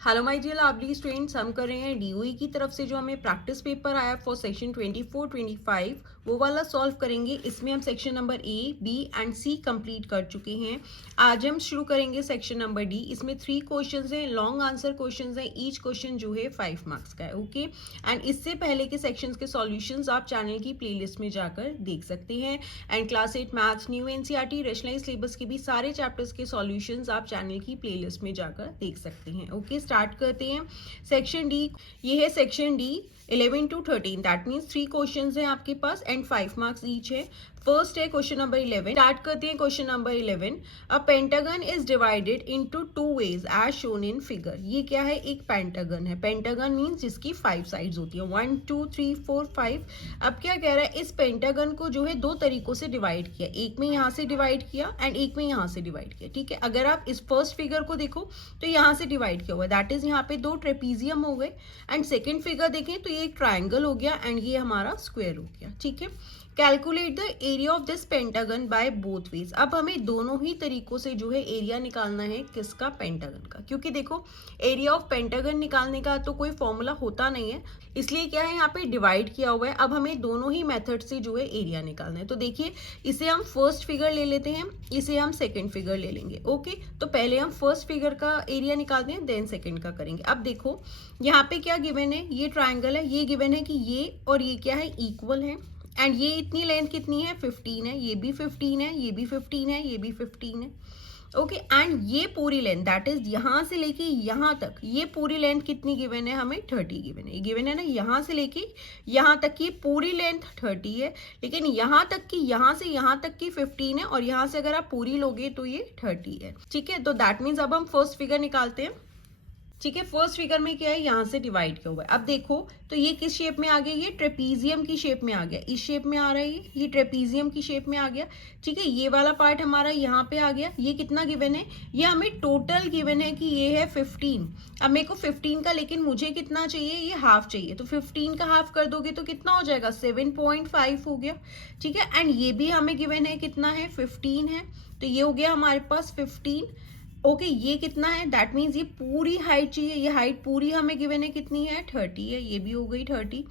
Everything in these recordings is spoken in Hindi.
Hello my dear lovely students, हम कर रहे हैं डीओई की तरफ से जो हमें प्रैक्टिस पेपर आया फॉर सेक्शन 24-25 वो वाला सॉल्व करेंगे। इसमें हम section number A, B and C complete कर चुके हैं। आज हम शुरू करेंगे सेक्शन नंबर डी। इसमें 3 क्वेश्चंस हैं, लॉन्ग आंसर क्वेश्चंस हैं। ईच क्वेश्चन जो है 5 मार्क्स का है। ओके, एंड इससे पहले के सेक्शंस के सॉल्यूशंस आप चैनल की प्लेलिस्ट में जाकर देख सकते हैं। And class 8 maths, new NCERT, rationalised syllabus के भी सारे चैप्टर्स के सॉल्यूशंस आप चैनल की प्लेलिस्ट में जाकर देख सकते हैं। ओके, स्टार्ट करते हैं। सेक्शन डी, ये है section D 11 to 13, that means 3 questions हैं आपके पास एंड 5 मार्क्स ईच है। फर्स्ट है क्वेश्चन नंबर 11। स्टार्ट करते हैं question number 11। A pentagon is divided into 2 wedge as shown in figure. ये क्या है? एक पेंटागन है। पेंटागन मीन्स जिसकी 5 साइड्स होती है, 1 2 3 4 5। अब क्या कह रहा है? इस पेंटागन को जो है 2 तरीकों से डिवाइड किया। एक में यहाँ से डिवाइड किया एंड एक में यहाँ से डिवाइड किया। ठीक है, अगर आप इस फर्स्ट फिगर को देखो तो यहाँ से डिवाइड किया हुआ है, दैट इज यहाँ पे 2 ट्रेपीजियम हो गए। एंड सेकेंड फिगर देखें तो ये एक ट्राइंगल हो गया एंड ये हमारा स्क्वायर हो गया। ठीक है, calculate the area of this pentagon by both ways. अब हमें दोनों ही तरीकों से जो है एरिया निकालना है। किसका? पेंटागन का। क्योंकि देखो, एरिया ऑफ पेंटागन निकालने का तो कोई फॉर्मूला होता नहीं है, इसलिए क्या है, यहाँ पे डिवाइड किया हुआ है। अब हमें दोनों ही मेथड से जो है एरिया निकालना है। तो देखिए, इसे हम फर्स्ट फिगर ले लेते हैं, इसे हम सेकेंड फिगर ले लेंगे। ओके, तो पहले हम फर्स्ट फिगर का एरिया निकालते हैं, देन सेकेंड का करेंगे। अब देखो, यहाँ पे क्या गिवन है? ये ट्राइंगल है, ये गिवन है कि ये और ये क्या है? इक्वल है। एंड ये इतनी लेंथ कितनी है? 15 है। ये भी 15 है, ये भी 15 है, ये भी 15 है। ओके, एंड ये पूरी लेंथ दैट इज यहाँ से लेके यहाँ तक, ये पूरी लेंथ कितनी गिवन है? हमें 30 गिवन है। ये गिवन है ना, यहाँ से लेके यहाँ तक की पूरी लेंथ 30 है, लेकिन यहाँ तक की, यहाँ से यहाँ तक की 15 है, और यहाँ से अगर आप पूरी लोगे तो ये 30 है। ठीक है, तो दैट मीन्स अब हम फर्स्ट फिगर निकालते हैं। ठीक है, फर्स्ट फिगर में क्या है? यहाँ से डिवाइड किया हुआ है। अब देखो तो ये किस शेप में आ गया? ये ट्रेपीजियम की शेप में आ गया। इस शेप में आ रहा है, ये ट्रेपीजियम की शेप में आ गया। ठीक है, ये वाला पार्ट हमारा यहाँ पे आ गया। ये कितना गिवन है? ये हमें टोटल गिवन है कि ये है 15। अब मेरे को 15 का, लेकिन मुझे कितना चाहिए? ये हाफ चाहिए। तो 15 का हाफ कर दोगे तो कितना हो जाएगा? 7.5 हो गया। ठीक है, एंड ये भी हमें गिवन है, कितना है? 15 है। तो ये हो गया हमारे पास 15। ओके, ये कितना है? दैट मीन्स ये पूरी हाइट चाहिए। ये हाइट पूरी हमें गिवन है, कितनी है? 30 है। ये भी हो गई 30।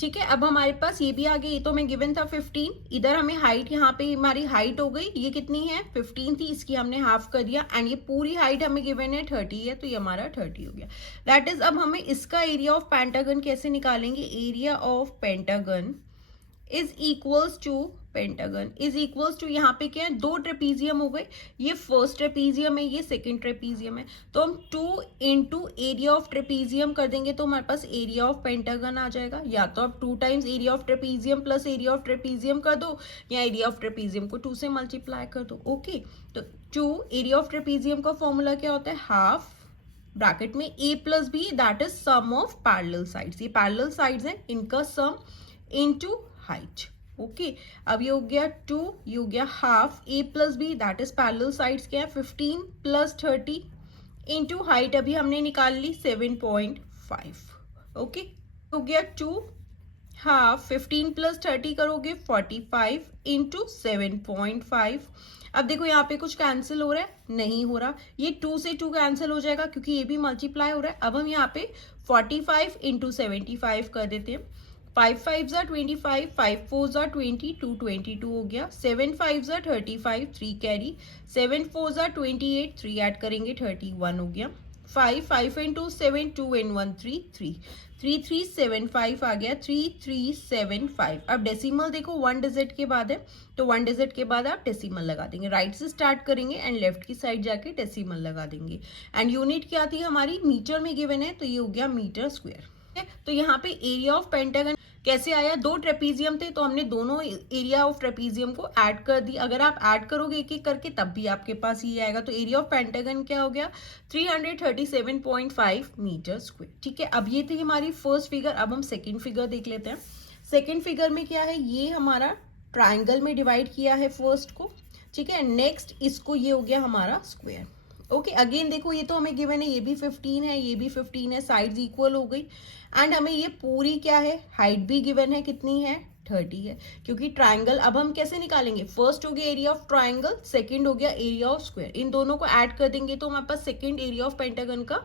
ठीक है, अब हमारे पास ये भी आ गया। ये तो हमें गिवन था 15, इधर हमें हाइट, यहाँ पे हमारी हाइट हो गई। ये कितनी है? 15 थी, इसकी हमने हाफ कर दिया। एंड ये पूरी हाइट हमें गिवन है 30 है, तो ये हमारा 30 हो गया। दैट इज, अब हमें इसका एरिया ऑफ पेंटागन कैसे निकालेंगे? Area of pentagon is equals to, pentagon is equals to, यहाँ पे क्या है? 2 ट्रेपीजियम हो गए। ये फर्स्ट ट्रेपीजियम है, ये सेकंड ट्रेपीजियम है। तो हम 2 इंटू एरिया ऑफ ट्रेपीजियम कर देंगे तो हमारे पास एरिया ऑफ पेंटागन आ जाएगा। या तो आप 2 times area of trapezium plus area of trapezium कर दो, या एरिया ऑफ ट्रेपीजियम को 2 से मल्टीप्लाई कर दो। ओके, तो 2 एरिया ऑफ ट्रेपीजियम का फॉर्मूला क्या होता है? हाफ ब्रैकेट में a plus b, that is sum of parallel sides. ये पैरेलल साइड्स हैं, इनका सम इनटू हाइट। ओके, अब ये हो गया 2, ये हो गया half a plus b, that is parallel sides क्या है? 15 प्लस 30 इनटू हाइट अभी हमने निकाल ली 7.5। ओके, हो गया 2 हाफ 15 प्लस 30 करोगे 45 इंटू 7.5। अब देखो यहाँ पे कुछ कैंसिल हो रहा है? नहीं हो रहा। ये 2 से 2 कैंसिल हो जाएगा क्योंकि ये भी मल्टीप्लाई हो रहा है। अब हम यहाँ पे 45 इंटू 75 कर देते हैं। 5 5 25, 5 4 20, 2 22 हो गया। 7 5 35, 3 कैरी, 7 4 28, 3 ऐड करेंगे 31 हो गया। 5 5 इंटू 7, 2 and 1 3 3, 3375 आ गया। 3375। अब डेसिमल देखो 1 डिजिट के बाद है, तो 1 डिजिट के बाद आप डेसिमल लगा देंगे। राइट से स्टार्ट करेंगे एंड लेफ्ट की साइड जाके डेसिमल लगा देंगे। एंड यूनिट क्या थी हमारी? मीटर में गिवन है, तो ये हो गया मीटर स्क्वायर। तो यहाँ पे एरिया ऑफ पेंटागन कैसे आया? 2 ट्रेपीजियम थे तो हमने दोनों एरिया ऑफ ट्रेपीजियम को ऐड कर दी। अगर आप ऐड करोगे एक एक करके तब भी आपके पास ये आएगा। तो एरिया ऑफ पेंटागन क्या हो गया? 337.5 मीटर स्क्वायर। ठीक है, अब ये थी हमारी फर्स्ट फिगर। अब हम सेकेंड फिगर देख लेते हैं। सेकेंड फिगर में क्या है? ये हमारा ट्राइंगल में डिवाइड किया है फर्स्ट को। ठीक है, नेक्स्ट इसको, ये हो गया हमारा स्क्वायर। ओके, अगेन देखो, ये तो हमें गिवन है, ये भी 15 है, ये भी 15 है, साइड्स इक्वल हो गई। एंड हमें ये पूरी क्या है? हाइट भी गिवन है, कितनी है? 30 है। क्योंकि ट्राइंगल, अब हम कैसे निकालेंगे? फर्स्ट हो गया एरिया ऑफ ट्राइंगल, सेकंड हो गया एरिया ऑफ स्क्वायर। इन दोनों को ऐड कर देंगे तो हमारे पास सेकंड एरिया ऑफ पेंटागन का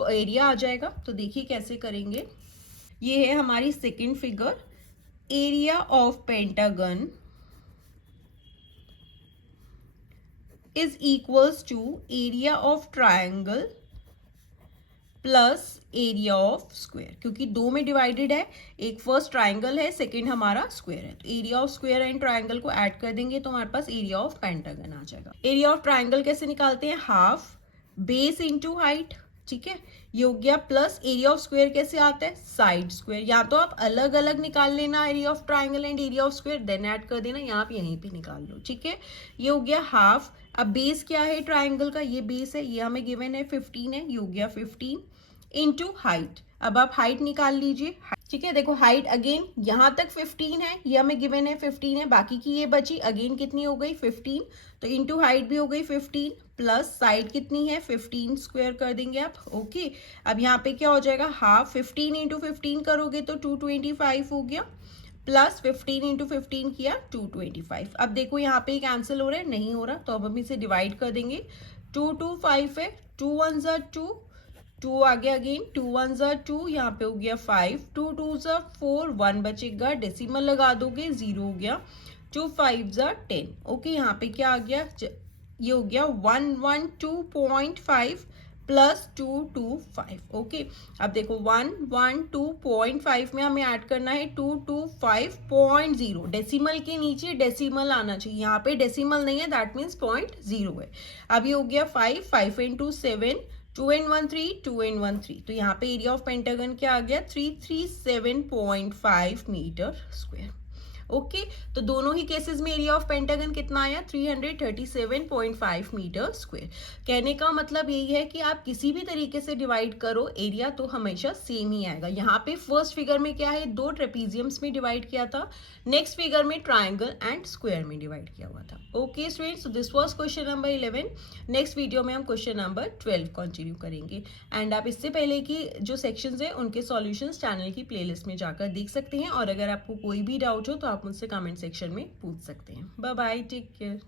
एरिया आ जाएगा। तो देखिए कैसे करेंगे। ये है हमारी second figure, area of pentagon is equals to area of triangle plus area of square, क्योंकि दो में डिवाइडेड है, एक फर्स्ट ट्राइंगल है, सेकंड हमारा स्क्वायर है, तो area of square and triangle को ऐड कर देंगे तो हमारे पास एरिया ऑफ पेंटागन आ जाएगा। एरिया ऑफ ट्राइंगल कैसे निकालते हैं, हाफ बेस इनटू हाइट, ठीक है, ये हो गया, प्लस एरिया ऑफ स्क्वायर कैसे आता है, साइड स्क्वायर, या तो आप अलग अलग निकाल लेना area of triangle and area of square, then add कर देना, या आप यहीं पे निकाल लो, ठीक है। ये हो गया हाफ। अब बेस क्या है ट्राइंगल का, ये बेस है, ये हमें गिवन है 15 है, ये हो गया 15 इनटू हाइट। अब आप हाइट निकाल लीजिए, ठीक है। देखो हाइट अगेन यहाँ तक 15 है, ये हमें गिवन है 15 है, बाकी की ये बची, अगेन कितनी हो गई 15, तो इनटू हाइट भी हो गई 15, प्लस साइड कितनी है 15 स्क्वायर कर देंगे आप, ओके। अब यहाँ पे क्या हो जाएगा, हाफ 15 इंटू 15 करोगे तो 225 हो गया, प्लस 15 इंटू 15 किया 225। अब देखो यहाँ पे कैंसिल हो रहा है, नहीं हो रहा, तो अब हम इसे डिवाइड कर देंगे। 225 है, 2 1 ज़ा 2, 2 आ गया अगेन, 2 1 ज़ा 2, यहाँ पे हो गया 5, 2 2 ज़ा 4, 1 बचेगा, डेसिमल लगा दोगे 0 हो गया, 2 5 ज़ा 10, ओके। यहाँ पे क्या आ गया, ये हो गया 112.5 प्लस 225, ओके। अब देखो 112.5 में हमें ऐड करना है 225.0, डेसिमल के नीचे डेसिमल आना चाहिए, यहाँ पे डेसिमल नहीं है, दैट मीन्स 0.0 है। अब ये हो गया 5, 5 इंटू 7, 2 and 1 3, 2 and 1 3, तो यहाँ पे एरिया ऑफ पेंटागन क्या आ गया, 337.5 मीटर स्क्वायर, ओके। तो दोनों ही केसेस में एरिया ऑफ पेंटागन कितना आया, 337.5 मीटर स्क्वायर। कहने का मतलब यही है कि आप किसी भी तरीके से डिवाइड करो, एरिया तो हमेशा सेम ही आएगा। यहाँ पे फर्स्ट फिगर में क्या है, दो ट्रेपीजियम्स में डिवाइड किया था, नेक्स्ट फिगर में ट्राइंगल एंड स्क्वायर में डिवाइड किया हुआ था, okay students. So this was question number 11। Next video में हम क्वेश्चन नंबर 12 कंटिन्यू करेंगे, एंड आप इससे पहले की जो सेक्शंस है उनके सॉल्यूशंस चैनल की प्लेलिस्ट में जाकर देख सकते हैं, और अगर आपको कोई भी डाउट हो तो आप मुझसे कमेंट सेक्शन में पूछ सकते हैं। Bye bye, take care.